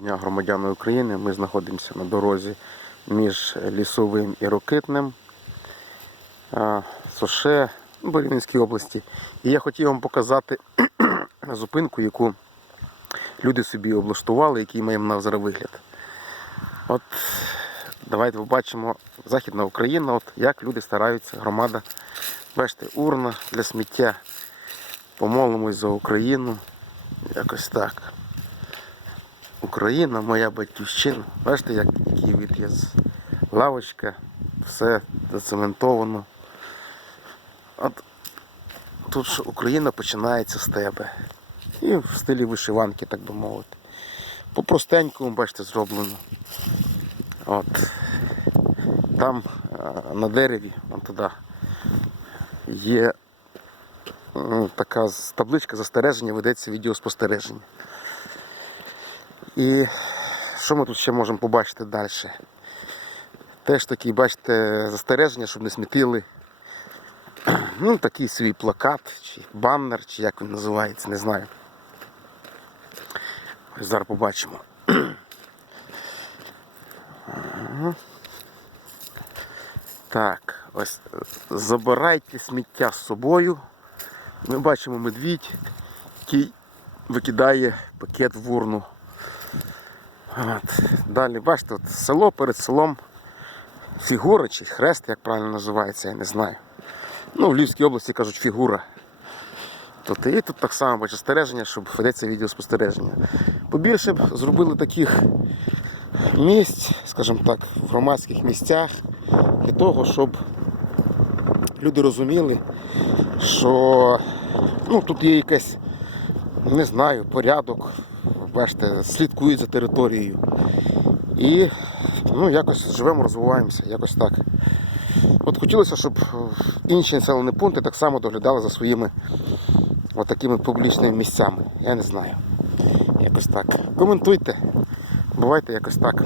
дня, громадяни України. Ми знаходимося на дорозі між Лісовим і Рокитним, Соше, ну, в Рівненській області. І я хотів вам показати зупинку, яку люди собі облаштували, який має на вигляд. От давайте побачимо Західна Україна, от як люди стараються, громада. Бачите, урна для сміття. Помолимось за Україну. Якось так. Україна, моя батьківщина. Бачите, як, який є. Лавочка, все зацементовано. От тут ж Україна починається з тебе. І в стилі вишиванки, так би мовити. По-простенькому, бачите, зроблено. От. Там на дереві, вон туди, є така табличка застереження, ведеться відеоспостереження. І що ми тут ще можемо побачити далі? Теж такі, бачите, застереження, щоб не смітили. Ну, такий свій плакат, чи баннер, чи як він називається, не знаю. Ось Зараз побачимо. Так, ось забирайте сміття з собою. Ми бачимо медвідь, який викидає пакет в урну. От. Далі, бачите, от село перед селом фігура чи хрест, як правильно називається, я не знаю. Ну, в Львівській області кажуть фігура. Тут і тут так само бачите, стереження, щоб ведеться відеоспостереження. Побільше б зробили таких місць, скажімо так, в громадських місцях для того, щоб люди розуміли, що ну, тут є якийсь, не знаю, порядок, бачите, слідкують за територією. І ну, якось живемо, розвиваємося, якось так. От хотілося, щоб інші населені пункти так само доглядали за своїми такими публічними місцями. Я не знаю. Якось так. Коментуйте. Бувайте якось так.